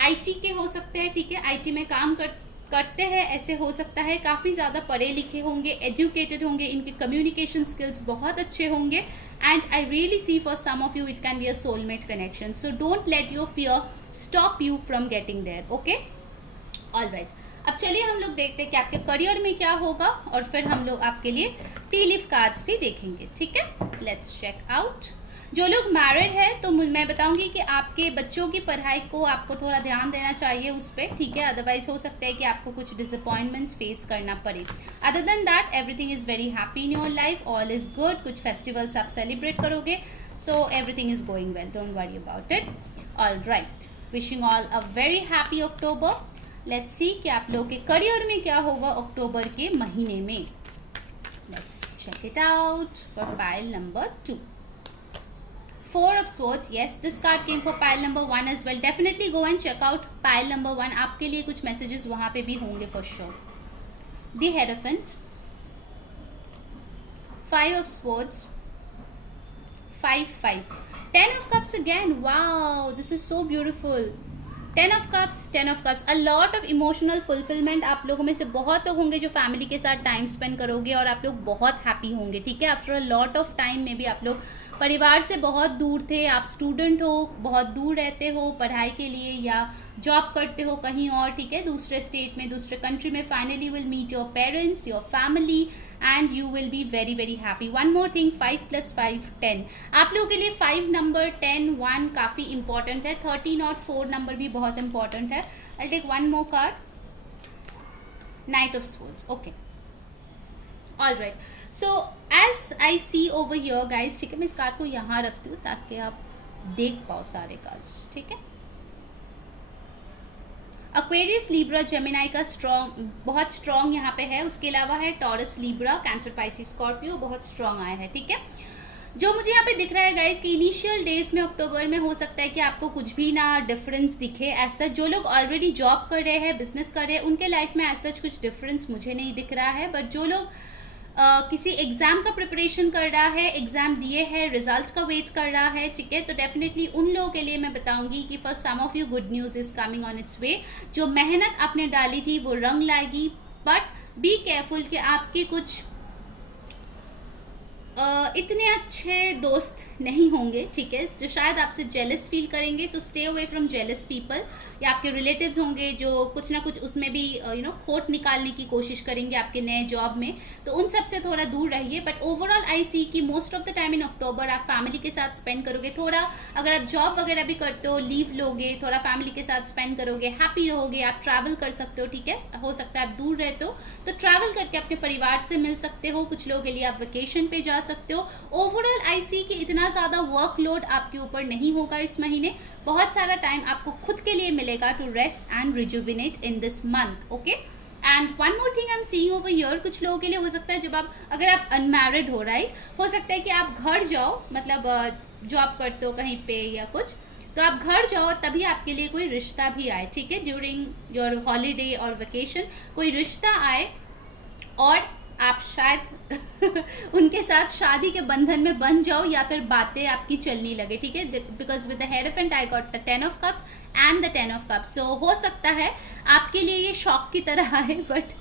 आईटी के हो सकते हैं, ठीक है, आईटी में काम करते हैं, ऐसे हो सकता है, काफ़ी ज़्यादा पढ़े लिखे होंगे, एजुकेटेड होंगे, इनके कम्युनिकेशन स्किल्स बहुत अच्छे होंगे, and I really see for some of you it can be a soulmate connection. So don't let your fear stop you from getting there, okay. All right, अब चलिए हम लोग देखते हैं कि आपके करियर में क्या होगा, और फिर हम लोग आपके लिए टी लीफ कार्ड्स भी देखेंगे, ठीक है। Let's check out. जो लोग मैरिड है तो मैं बताऊंगी कि आपके बच्चों की पढ़ाई को आपको थोड़ा ध्यान देना चाहिए उस पर, ठीक है, अदरवाइज हो सकता है कि आपको कुछ डिसअपॉइंटमेंट्स फेस करना पड़े। Other than that everything is very happy in your life, all is good, कुछ फेस्टिवल्स आप सेलिब्रेट करोगे, so everything is going well, don't worry about it. All right, wishing all a very happy October. Let's see कि आप लोग के career में क्या होगा अक्टूबर के महीने में। Let's check it out for pile number 2। Four of Swords, yes, this card came for pile number 1 as well. Definitely go and check out pile number 1. आपके लिए कुछ messages वहाँ पे भी होंगे for sure. The Hierophant, 5 of Swords, 5, 5. 10 of Cups again. Wow, this is so beautiful. 10 of Cups, 10 of Cups. A lot of emotional fulfillment. आप लोगों में से बहुत लोग होंगे जो फैमिली के साथ टाइम स्पेंड करोगे और आप लोग बहुत हैप्पी होंगे, ठीक है। After a lot of time में भी आप लोग परिवार से बहुत दूर थे, आप स्टूडेंट हो, बहुत दूर रहते हो पढ़ाई के लिए या जॉब करते हो कहीं और, ठीक है, दूसरे स्टेट में, दूसरे कंट्री में। Finally will meet your parents, your family, and you will be very very happy. One more thing, 5 + 5 10। आप लोगों के लिए 5 नंबर, 10, 1 काफ़ी इंपॉर्टेंट है। 13 और 4 नंबर भी बहुत इंपॉर्टेंट है। I take one more card, knight of swords, okay. All right, so as I see over here guys, ठीक है, मैं इस कार्ड को यहाँ रखती हूँ ताकि आप देख पाओ सारे कार्ड्स, ठीक है। एक्वेरियस, लिब्रा, जेमिनाई का स्ट्रॉन्ग, बहुत स्ट्रॉन्ग यहाँ पे है। उसके अलावा है taurus, Libra, cancer, Pisces, Scorpio, बहुत स्ट्रॉन्ग आया है, ठीक है। जो मुझे यहाँ पे दिख रहा है गाइज कि इनिशियल डेज में अक्टूबर में हो सकता है कि आपको कुछ भी ना डिफरेंस दिखे ऐसा। जो लोग ऑलरेडी जॉब कर रहे हैं, बिजनेस कर रहे हैं, उनके लाइफ में ऐसा कुछ डिफरेंस मुझे नहीं दिख रहा है। बट जो लोग किसी एग्ज़ाम का प्रिपरेशन कर रहा है, एग्ज़ाम दिए है, रिजल्ट का वेट कर रहा है, ठीक है, तो डेफिनेटली उन लोगों के लिए मैं बताऊंगी कि for some of you good news is coming on its way. जो मेहनत आपने डाली थी वो रंग लाएगी, बट बी केयरफुल कि आपके कुछ इतने अच्छे दोस्त नहीं होंगे, ठीक है, जो शायद आपसे जेलस फील करेंगे। So stay away from jealous people. या आपके रिलेटिव्स होंगे जो कुछ ना कुछ उसमें भी खोट निकालने की कोशिश करेंगे आपके नए जॉब में, तो उन सब से थोड़ा दूर रहिए। बट ओवरऑल आई सी कि most of the time in October आप फैमिली के साथ स्पेंड करोगे। थोड़ा अगर आप जॉब वगैरह भी करते हो, लीव लोगे, थोड़ा फैमिली के साथ स्पेंड करोगे, हैप्पी रहोगे। आप ट्रैवल कर सकते हो, ठीक है, हो सकता है आप दूर रहते हो तो ट्रैवल करके अपने परिवार से मिल सकते हो। कुछ लोगों के लिए आप वेकेशन पे जा सकते हो। ओवरऑल आई सी कि इतना ज़्यादा वर्कलोड आपके ऊपर नहीं होगा इस महीने। बहुत सारा टाइम आपको खुद के लिए मिलेगा to rest and rejuvenate in this month, okay. And one more thing I am seeing over here, कुछ लोगों के लिए हो सकता है जब आप, अगर आप अनमैरिड हो, राइट, हो सकता है कि आप घर जाओ, मतलब जॉब करते हो कहीं पे या कुछ, तो आप घर जाओ तभी आपके लिए कोई रिश्ता भी आए, ठीक है, ड्यूरिंग योर हॉलीडे और वेकेशन कोई रिश्ता आए और आप शायद उनके साथ शादी के बंधन में बन जाओ या फिर बातें आपकी चलने लगे, ठीक है, because with the hierophant I got the 10 of cups and the 10 of cups. So हो सकता है आपके लिए ये शॉक की तरह आए, बट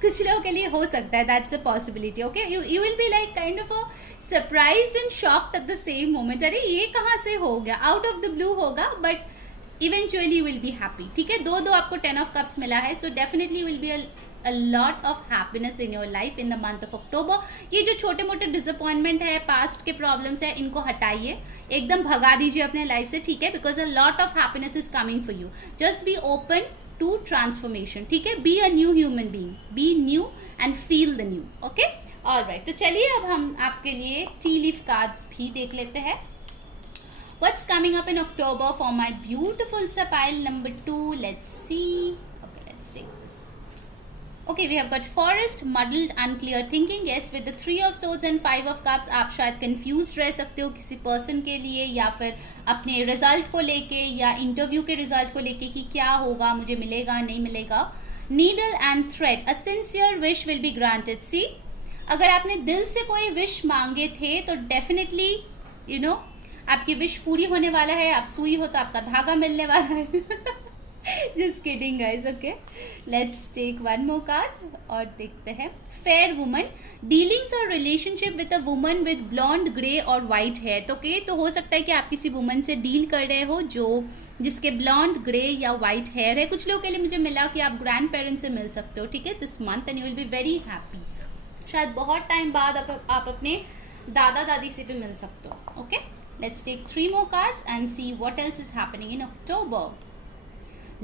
कुछ लोगों के लिए हो सकता है, that's a possibility. Okay, you will be like kind of a surprised and shocked at the same moment, अरे ये कहाँ से हो गया, आउट ऑफ द ब्लू होगा, but eventually will be happy, ठीक है। दो आपको 10 ऑफ कप्स मिला है, so definitely will be a lot of happiness in your life in the month of October। ये जो छोटे मोटे डिसअपॉइंटमेंट है, पास्ट के प्रॉब्लम्स है, इनको हटाइए, एकदम भगा दीजिए अपने लाइफ से, ठीक है, because a lot of happiness is coming for you. Just be open to transformation, ठीक है, be a new human being, be new and feel the new. Okay, alright, तो चलिए अब हम आपके लिए टी लीफ कार्ड्स भी देख लेते हैं। What's coming up in October for my beautiful sa pile number 2? Let's see. Okay, let's take this. Okay, we have got forest, muddled, unclear thinking. Yes, with the 3 of swords and 5 of cups आप शायद confused रह सकते हो किसी person के लिए, या फिर अपने result को लेके या interview के result को लेके कि क्या होगा, मुझे मिलेगा नहीं मिलेगा। Needle and thread, a sincere wish will be granted. See, अगर आपने दिल से कोई wish मांगे थे तो definitely you know आपकी विश पूरी होने वाला है। आप सुई हो तो आपका धागा मिलने वाला है। Just kidding guys, okay, let's take one more card और देखते हैं। फेयर वुमन, डीलिंग्स और relationship with a woman with blonde grey और वाइट हेयर। तो के तो हो सकता है कि आप किसी वुमन से डील कर रहे हो जो जिसके ब्लॉन्ड ग्रे या वाइट हेयर है। कुछ लोगों के लिए मुझे मिला कि आप ग्रैंड पेरेंट्स से मिल सकते हो, ठीक है, this month, and you will be very happy. शायद बहुत टाइम बाद आप अपने दादा दादी से भी मिल सकते हो। Okay, let's take 3 more cards and see what else is happening in October.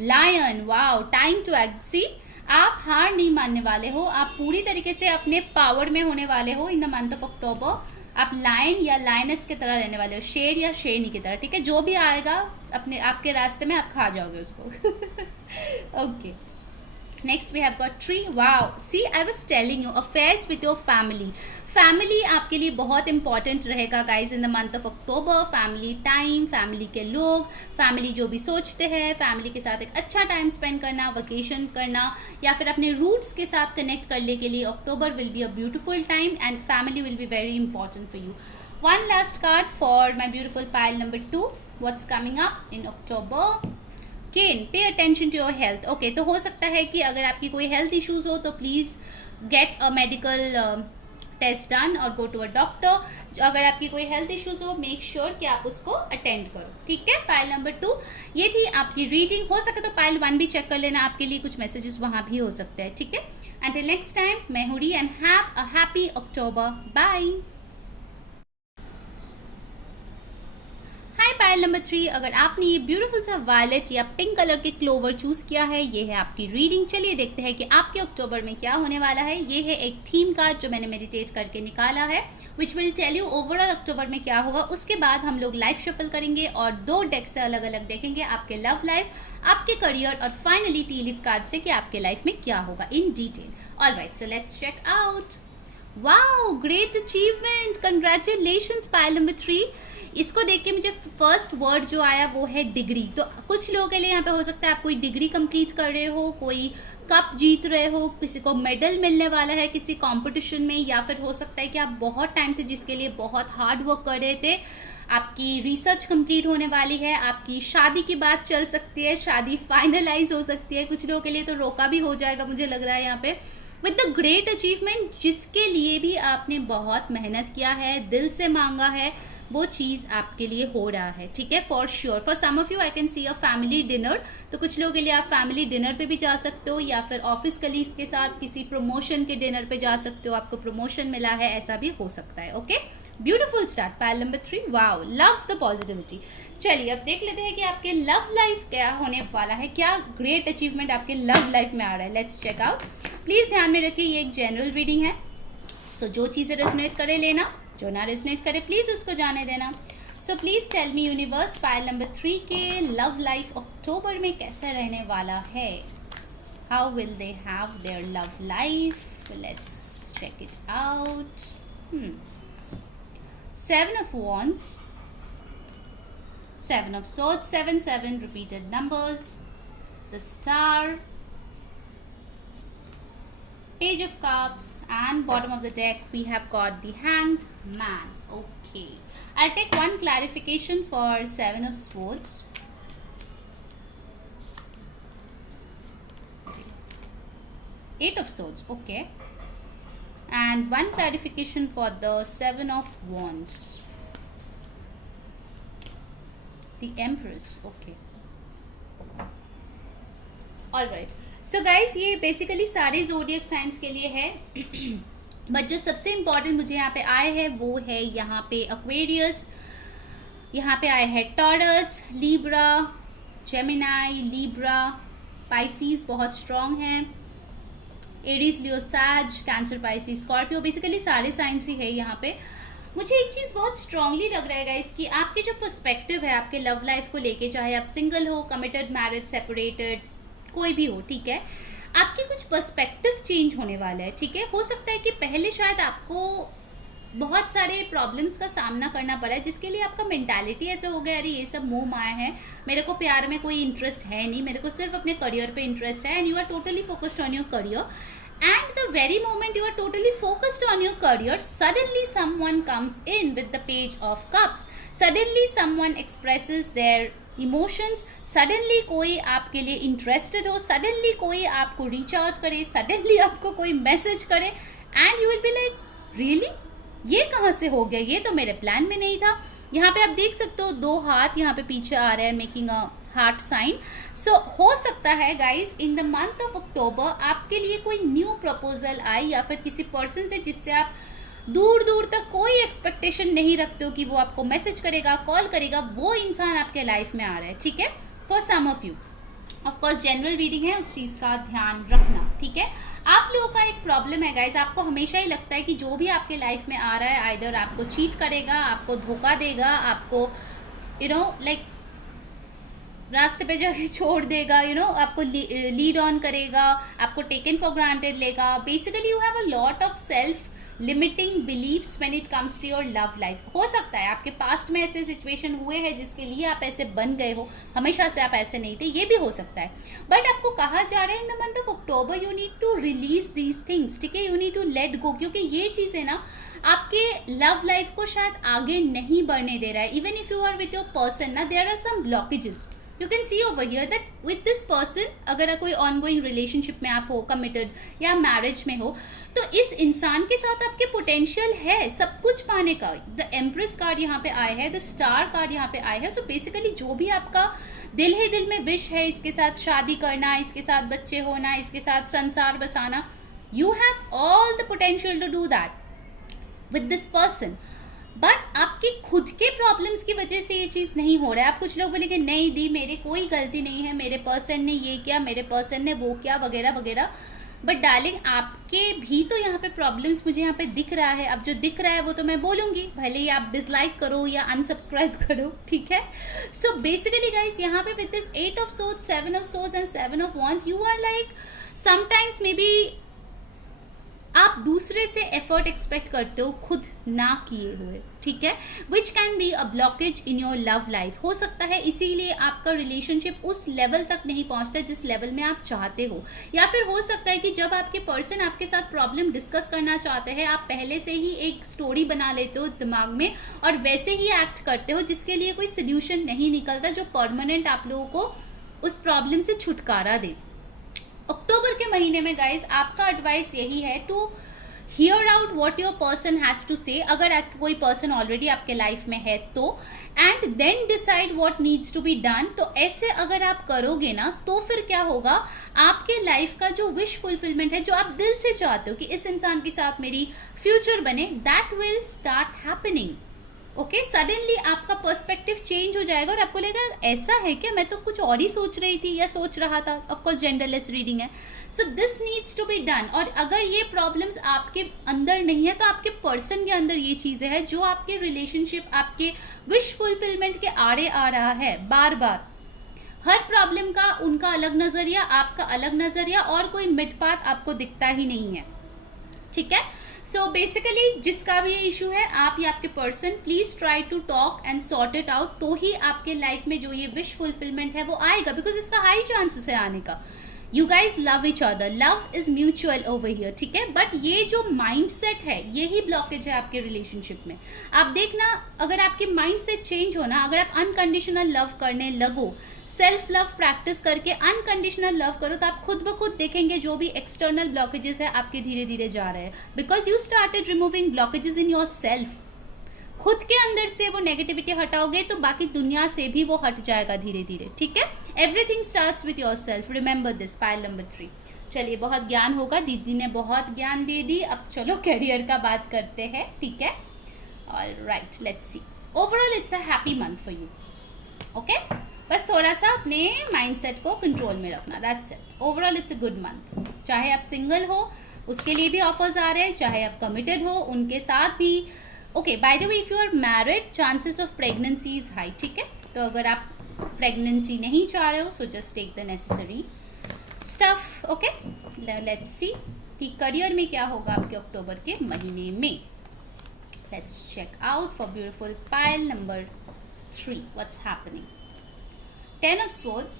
Lion, wow, time to act. See, आप हार नहीं मानने वाले हो, आप पूरी तरीके से अपने पावर में होने वाले हो in the month of October. आप लायन या लायनस की तरह रहने वाले हो, शेर या शेरनी की तरह, ठीक है, जो भी आएगा अपने आपके रास्ते में आप खा जाओगे उसको। Okay, next we have got tree. Wow, see, I was telling you, affairs with your family. Family आपके लिए बहुत इंपॉर्टेंट रहेगा guys in the month of October. Family time, family के लोग, फैमिली जो भी सोचते हैं, फैमिली के साथ एक अच्छा टाइम स्पेंड करना, वेकेशन करना, या फिर अपने रूट्स के साथ कनेक्ट करने के लिए October will be a beautiful time and family will be very important for you. One last card for my beautiful pile number 2। What's coming up in October? Can, pay attention to your health. Okay, तो हो सकता है कि अगर आपकी कोई health issues हो तो please get a medical test done और गो टू अ डॉक्टर। अगर आपकी कोई हेल्थ इश्यूज हो, मेक श्योर कि आप उसको अटेंड करो, ठीक है। पाइल नंबर 2 ये थी आपकी रीडिंग। हो सके तो पाइल 1 भी चेक कर लेना, आपके लिए कुछ मैसेजेस वहाँ भी हो सकते हैं, ठीक है। Until next time, मैं हूँ री and have a happy October. Bye. High pile number 3, अगर आपने ये ब्यूटीफुल सा वायलेट या पिंक कलर के क्लोवर चूज़ किया है, ये है आपकी रीडिंग। चलिए देखते हैं कि आपके अक्टूबर में क्या होने वाला है। ये है एक थीम कार्ड जो मैंने मेडिटेट करके निकाला है, which will tell you overall October में क्या होगा। उसके बाद हम लोग लाइफ शफल करेंगे और 2 डेक से अलग अलग देखेंगे आपके लव लाइफ, आपके करियर और फाइनली टी लीफ कार्ड से कि आपके लाइफ में क्या होगा in detail. Alright, so let's check out. Wow, great achievement, congratulations pile number 3। इसको देख के मुझे फर्स्ट वर्ड जो आया वो है डिग्री। तो कुछ लोगों के लिए यहाँ पे हो सकता है आप कोई डिग्री कंप्लीट कर रहे हो, कोई कप जीत रहे हो, किसी को मेडल मिलने वाला है किसी कंपटीशन में, या फिर हो सकता है कि आप बहुत टाइम से जिसके लिए बहुत हार्ड वर्क कर रहे थे, आपकी रिसर्च कंप्लीट होने वाली है, आपकी शादी की बात चल सकती है, शादी फाइनलाइज हो सकती है। कुछ लोगों के लिए तो रोका भी हो जाएगा मुझे लग रहा है यहाँ पे। विद द ग्रेट अचीवमेंट, जिसके लिए भी आपने बहुत मेहनत किया है, दिल से मांगा है, वो चीज़ आपके लिए हो रहा है, ठीक है, for sure. For some of you I can see a family dinner. तो कुछ लोगों के लिए आप फैमिली डिनर पे भी जा सकते हो, या फिर ऑफिस कलीग्स के साथ किसी प्रमोशन के डिनर पे जा सकते हो, आपको प्रमोशन मिला है, ऐसा भी हो सकता है। Okay, beautiful start pile number 3। Wow, love the positivity. चलिए अब देख लेते हैं कि आपके लव लाइफ क्या होने वाला है, क्या ग्रेट अचीवमेंट आपके लव लाइफ में आ रहा है। Let's check out. प्लीज़ ध्यान में रखिए ये एक जनरल रीडिंग है, सो जो चीज़ें रेजोनेट करे लेना, जो ना रेजोनेट करे प्लीज़ उसको जाने देना। So please tell me universe, pile number 3 के लव लाइफ अक्टूबर में कैसा रहने वाला है। How will they have their love life? Let's check it out. 7 of Wands, Seven of Swords, 7 7 repeated numbers, the Star, Page of Cups, and bottom of the deck we have got the Hanged Man. Okay, I'll take one clarification for Seven of Swords. Eight of Swords, okay, and one clarification for the Seven of Wands, the Empress. Okay, alright. So guys ये basically सारे zodiac science के लिए है. But जो सबसे important मुझे यहाँ पे आए हैं वो है यहाँ पे एक्वेरियस, यहाँ पे आए हैं taurus, Libra, Gemini, Libra, Pisces बहुत स्ट्रॉन्ग हैं, एरीज, लियो, सैज, कैंसर, पाइसीज, स्कॉर्पियो, बेसिकली सारे साइंस ही है यहाँ पे. मुझे एक चीज़ बहुत स्ट्रांगली लग रहा है गाइस कि आपके जो पर्सपेक्टिव है आपके लव लाइफ को लेके, चाहे आप सिंगल हो, कमिटेड, मैरिड, सेपरेटेड, कोई भी हो, ठीक है, आपके कुछ पर्सपेक्टिव चेंज होने वाला है. ठीक है, हो सकता है कि पहले शायद आपको बहुत सारे प्रॉब्लम्स का सामना करना पड़ा है जिसके लिए आपका मेंटालिटी ऐसे हो गया, अरे ये सब मोह माया है, मेरे को प्यार में कोई इंटरेस्ट है नहीं, मेरे को सिर्फ अपने करियर पे इंटरेस्ट है, and you are totally focused on your career. And the very moment you are totally focused on your career, suddenly someone comes in with the Page of Cups. Suddenly someone expresses their emotions. Suddenly कोई आपके लिए interested हो, suddenly कोई आपको reach out करे, suddenly आपको कोई message करे, and you will be like, really? ये कहाँ से हो गया? ये तो मेरे प्लान में नहीं था. यहाँ पे आप देख सकते हो दो हाथ यहाँ पे पीछे आ रहे हैं, मेकिंग अ हार्ट साइन. सो हो सकता है guys in the month of अक्टूबर आपके लिए कोई न्यू प्रपोजल आई, या फिर किसी पर्सन से जिससे आप दूर दूर तक कोई एक्सपेक्टेशन नहीं रखते हो कि वो आपको मैसेज करेगा, कॉल करेगा, वो इंसान आपके लाइफ में आ रहा है. ठीक है, for some of you. Of course general reading है, उस चीज़ का ध्यान रखना. ठीक है, आप लोगों का एक प्रॉब्लम है गाइज, आपको हमेशा ही लगता है कि जो भी आपके लाइफ में आ रहा है आइदर आपको चीट करेगा, आपको धोखा देगा, आपको लाइक रास्ते पे जाके छोड़ देगा, आपको लीड ऑन करेगा, आपको टेकन फॉर ग्रांटेड लेगा. Basically you have a lot of self limiting beliefs when it comes to your love life. हो सकता है आपके पास्ट में ऐसे सिचुएशन हुए हैं जिसके लिए आप ऐसे बन गए हो, हमेशा से आप ऐसे नहीं थे, ये भी हो सकता है. बट आपको कहा जा रहा है in the month of October you need to release these things. ठीक है, you need to let go, क्योंकि ये चीज़ें ना आपके लव लाइफ को शायद आगे नहीं बढ़ने दे रहा है. Even if you are with your person ना, there are some blockages. You can see over here that with this person, अगर कोई ऑनगोइंग रिलेशनशिप में आप हो, कमिटेड या मैरिज में हो, तो इस इंसान के साथ आपके पोटेंशियल है सब कुछ पाने का. द एम्प्रेस कार्ड यहाँ पे आए हैं, द स्टार कार्ड यहाँ पे आए हैं. सो बेसिकली जो भी आपका दिल ही दिल में विश है, इसके साथ शादी करना, इसके साथ बच्चे होना, इसके साथ संसार बसाना, you have all the potential to do that with this person. But आपके खुद के प्रॉब्लम्स की वजह से ये चीज़ नहीं हो रहा है. आप कुछ लोग बोले कि नहीं दी, मेरी कोई गलती नहीं है, मेरे पर्सन ने ये किया, मेरे पर्सन ने वो किया, वगैरह वगैरह. बट डार्लिंग आपके भी तो यहाँ पे प्रॉब्लम्स मुझे यहाँ पे दिख रहा है. अब जो दिख रहा है वो तो मैं बोलूँगी, भले ही आप डिसलाइक करो या अनसब्सक्राइब करो. ठीक है, सो बेसिकली गाइस यहाँ पे with this 8 of swords, 7 of swords and 7 of wands, you are like sometimes maybe आप दूसरे से एफर्ट एक्सपेक्ट करते हो खुद ना किए हुए. ठीक है, which can be a blockage in your love life. हो सकता है इसीलिए आपका रिलेशनशिप उस लेवल तक नहीं पहुंचता जिस लेवल में आप चाहते हो, या फिर हो सकता है कि जब आपके पर्सन आपके साथ प्रॉब्लम डिस्कस करना चाहते हैं, आप पहले से ही एक स्टोरी बना लेते हो दिमाग में और वैसे ही एक्ट करते हो जिसके लिए कोई सोल्यूशन नहीं निकलता जो परमानेंट आप लोगों को उस प्रॉब्लम से छुटकारा दे. अक्टूबर के महीने में गाइज आपका एडवाइस यही है to hear out what your person has to say, अगर कोई पर्सन ऑलरेडी आपके लाइफ में है तो, and then decide what needs to be done. तो ऐसे अगर आप करोगे ना तो फिर क्या होगा, आपके लाइफ का जो विश फुलफिलमेंट है, जो आप दिल से चाहते हो कि इस इंसान के साथ मेरी फ्यूचर बने, that will start happening. Okay, suddenly आपका पर्सपेक्टिव चेंज हो जाएगा और आपको लगेगा ऐसा है क्या, मैं तो कुछ और ही सोच रही थी या सोच रहा था. ऑफकोर्स जेंडरलेस रीडिंग है, so this needs to be done. और अगर ये प्रॉब्लम्स आपके अंदर नहीं है तो आपके पर्सन के अंदर ये चीज़ें हैं जो आपके रिलेशनशिप, आपके विश फुलफिलमेंट के आड़े आ रहा है बार बार. हर प्रॉब्लम का उनका अलग नज़रिया, आपका अलग नज़रिया, और कोई मिड पाथ आपको दिखता ही नहीं है. ठीक है, सो बेसिकली जिसका भी ये इशू है, आप या आपके person, please try to talk and sort it out, तो ही आपके लाइफ में जो ये विश फुलफिलमेंट है वो आएगा, बिकॉज इसका हाई चांसेस है आने का. You guys love each other, love is mutual over here, ठीक है. बट ये जो माइंड सेट है, यही ब्लॉकेज है आपके रिलेशनशिप में. आप देखना, अगर आपके माइंड सेट चेंज हो ना, अगर आप अनकंडीशनल लव करने लगो, सेल्फ लव प्रैक्टिस करके अनकंडीशनल लव करो, तो आप खुद ब खुद देखेंगे जो भी एक्सटर्नल ब्लॉकेजेस है आपके धीरे धीरे जा रहे हैं, because you started removing blockages in your self. खुद के अंदर से वो नेगेटिविटी हटाओगे तो बाकी दुनिया से भी वो हट जाएगा धीरे धीरे, ठीक है. Everything starts with your self, remember this. Pile number 3. चलिए, बहुत ज्ञान होगा, दीदी ने बहुत ज्ञान दे दी. अब चलो करियर का बात करते हैं, ठीक है. Alright, let's C. Overall it's a happy month for you, okay. बस थोड़ा सा अपने माइंडसेट को कंट्रोल में रखना, that's it. Overall it's a good month. चाहे आप सिंगल हो, उसके लिए भी ऑफर्स आ रहे हैं, चाहे आप कमिटेड हो, उनके साथ भी. Okay, by the way, if you are married, chances of pregnancy is high, ठीक है. तो अगर आप प्रेगनेंसी नहीं चाह रहे हो, so just take the necessary stuff, okay. Let's see कि करियर में क्या होगा आपके अक्टूबर के महीने में. Let's check out for beautiful pile number 3. What's happening? 10 of Swords.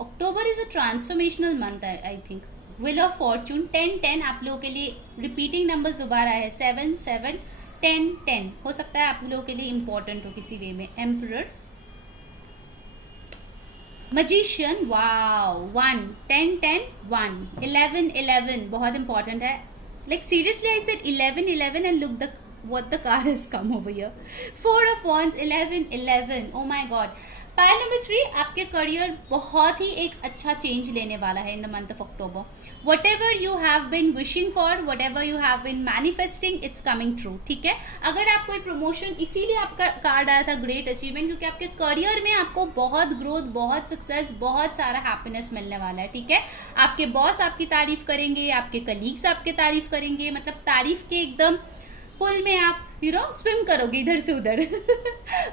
October is a transformational month, I think. Wheel of Fortune 10-10 आप लोगों के लिए रिपीटिंग नंबर्स दोबारा है. 7-7-10-10 हो सकता है आप लोगों के लिए इंपॉर्टेंट हो किसी वे में. Emperor, Magician, वाओ, 1-10-10-1, 11-11 बहुत इंपॉर्टेंट है. Like seriously, I said 11-11 and look the what the card has come over here. 4 of Wands, 11-11. Oh my God. Pile number 3, आपके करियर बहुत ही एक अच्छा चेंज लेने वाला है in the month of October. What ever you have been wishing for, what ever you have been manifesting, it's coming true, ठीक है. अगर आप कोई प्रमोशन, इसीलिए आपका कार्ड आया था ग्रेट अचीवमेंट, क्योंकि आपके करियर में आपको बहुत ग्रोथ, बहुत सक्सेस, बहुत सारा हैप्पीनेस मिलने वाला है, ठीक है. आपके बॉस आपकी तारीफ करेंगे, आपके कलीग्स आपके तारीफ करेंगे, मतलब तारीफ के एकदम पुल में आप स्विम करोगे इधर से उधर.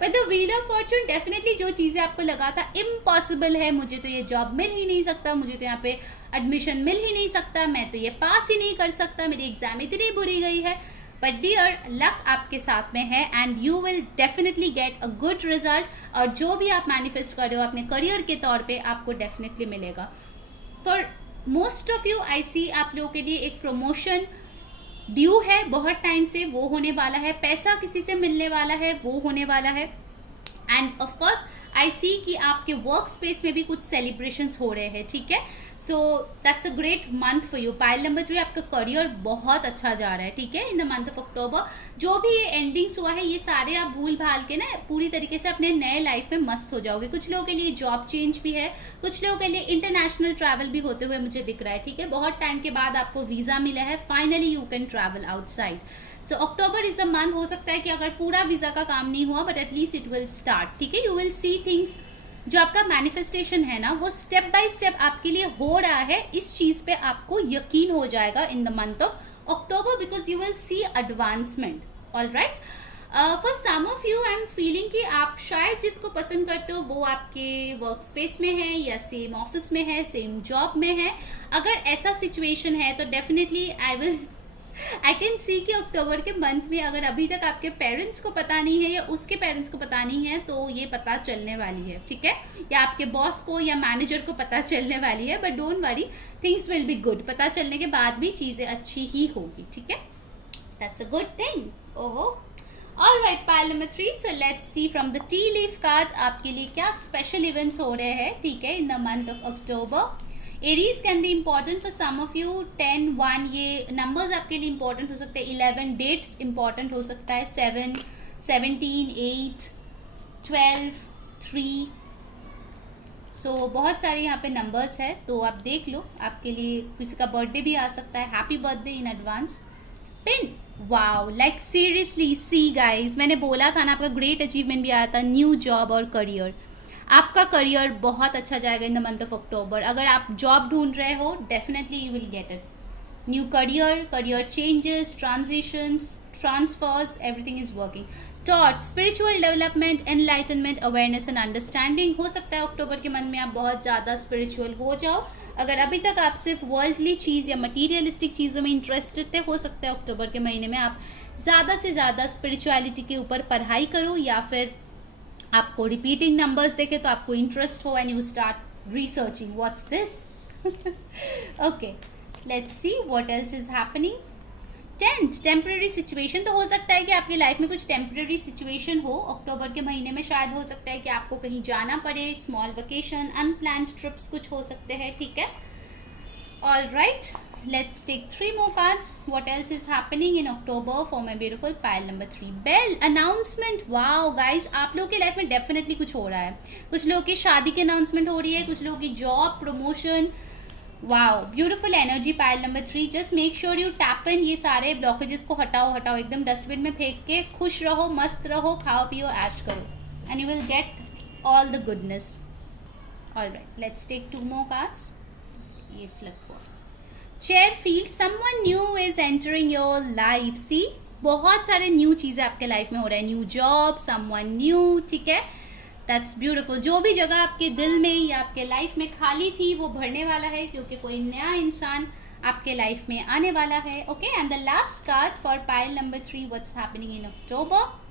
But the wheel of Fortune, definitely जो चीज़ें आपको लगा था इम्पॉसिबल है, मुझे तो ये जॉब मिल ही नहीं सकता, मुझे तो यहाँ पे एडमिशन मिल ही नहीं सकता, मैं तो ये पास ही नहीं कर सकता, मेरी एग्जाम इतनी बुरी गई है. बट डियर, लक आपके साथ में है and you will definitely get a good result. और जो भी आप मैनिफेस्ट कर रहे हो अपने करियर के तौर पे, आपको डेफिनेटली मिलेगा. फॉर मोस्ट ऑफ यू आई सी आप लोगों के लिए एक प्रमोशन ड्यू है बहुत टाइम से, वो होने वाला है. पैसा किसी से मिलने वाला है, वो होने वाला है. End of course I see कि आपके वर्क स्पेस में भी कुछ सेलिब्रेशंस हो रहे हैं, ठीक है. So that's a great month for you. Pile number 3, आपका करियर बहुत अच्छा जा रहा है, ठीक है, इन द मंथ ऑफ अक्टूबर. जो भी ये एंडिंग्स हुआ है, ये सारे आप भूल भाल के ना पूरी तरीके से अपने नए लाइफ में मस्त हो जाओगे. कुछ लोगों के लिए जॉब चेंज भी है, कुछ लोगों के लिए इंटरनेशनल ट्रैवल भी होते हुए मुझे दिख रहा है, ठीक है. बहुत टाइम के बाद आपको वीज़ा मिला है, finally you can travel outside. So October is a month, हो सकता है कि अगर पूरा वीज़ा का काम नहीं हुआ, but at least it will start, ठीक है. यू विल सी थिंग्स, जो आपका मैनिफेस्टेशन है ना, वो स्टेप बाय स्टेप आपके लिए हो रहा है. इस चीज़ पे आपको यकीन हो जाएगा in the month of October, because you will see advancement. Alright, for some of you I am feeling कि आप शायद जिसको पसंद करते हो वो आपके वर्क स्पेस में है, या सेम ऑफिस में है, सेम जॉब में है. अगर ऐसा सिचुएशन है तो डेफिनेटली आई कैन सी कि अक्टूबर के मंथ में, अगर अभी तक आपके पेरेंट्स को पता नहीं है या उसके पेरेंट्स को पता नहीं है, तो ये पता चलने वाली है, ठीक है. या आपके बॉस को या मैनेजर को पता चलने वाली है. But don't worry, things will be good. पता चलने के बाद भी चीज़ें अच्छी ही होगी, ठीक है. That's a good thing. ओहो, alright, pile number 3. So let's see from the tea leaf cards आपके लिए क्या स्पेशल इवेंट्स हो रहे हैं, ठीक है, in the month of October. Aries can be important for some of you. 10-1 ये नंबर्स आपके लिए इंपॉर्टेंट हो सकते हैं. 11 डेट्स इंपॉर्टेंट हो सकता है. 7, 17, 8, 12, 3. सो बहुत सारे यहाँ पे नंबर्स है, तो आप देख लो. आपके लिए किसी का बर्थडे भी आ सकता है. Happy birthday in advance. Pin, wow, like seriously, see guys, मैंने बोला था ना, आपका ग्रेट अचीवमेंट भी आया था, न्यू जॉब और करियर. आपका करियर बहुत अच्छा जाएगा in the month of October. अगर आप जॉब ढूंढ रहे हो, definitely you will get it. New career changes, transitions, transfers, everything is working. Thought, spiritual development, enlightenment, awareness and understanding. हो सकता है अक्टूबर के मंथ में आप बहुत ज़्यादा स्पिरिचुअल हो जाओ. अगर अभी तक आप सिर्फ वर्ल्डली चीज़ या मटीरियलिस्टिक चीज़ों में इंटरेस्टेड थे, हो सकता है अक्टूबर के महीने में आप ज़्यादा से ज़्यादा स्पिरिचुअलिटी के ऊपर पढ़ाई करो, या फिर आपको रिपीटिंग नंबर्स देखे तो आपको इंटरेस्ट हो and you start researching what's this. Okay, let's see what else is happening. 10th temporary situation. तो हो सकता है कि आपकी लाइफ में कुछ टेम्परेरी सिचुएशन हो अक्टूबर के महीने में. शायद हो सकता है कि आपको कहीं जाना पड़े, स्मॉल वेकेशन, अनप्लान्ड ट्रिप्स कुछ हो सकते हैं. ठीक है, all right, let's take 3 more cards. What else is happening in October for my beautiful pile number 3? Bell announcement. Wow guys, आप लोगों की लाइफ में डेफिनेटली कुछ हो रहा है. कुछ लोगों की शादी की अनाउंसमेंट हो रही है, कुछ लोगों की job, promotion. Wow, beautiful energy pile number 3. Just make sure you tap in. ये सारे ब्लॉकेजेस को हटाओ एकदम डस्टबिन में फेंक के खुश रहो, मस्त रहो, खाओ पियो, ऐश करो, and you will get all the goodness. All right, let's take 2 more cards. ये फ्लिप हुआ. Chair field. Someone new is entering your life. See, बहुत सारे न्यू चीज़ें आपके लाइफ में हो रहा है. New job, someone new. ठीक है, दैट्स ब्यूटीफुल. जो भी जगह आपके दिल में या आपके लाइफ में खाली थी वो भरने वाला है, क्योंकि कोई नया इंसान आपके लाइफ में आने वाला है. Okay, and the last card for pile number 3, what's happening in October.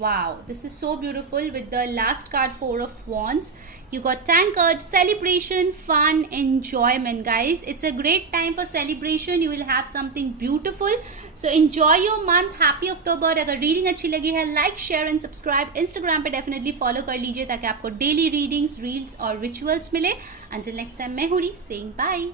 Wow, this is so beautiful with the last card, 4 of Wands. You got tankard, celebration, fun, enjoyment, guys. It's a great time for celebration. You will have something beautiful. So enjoy your month. Happy October. अगर reading अच्छी लगी है, like, share and subscribe. Instagram पे definitely follow कर लीजिए ताकि आपको daily readings, reels और रिचुअल्स मिले. Until next time, मैं हूँ री, saying bye.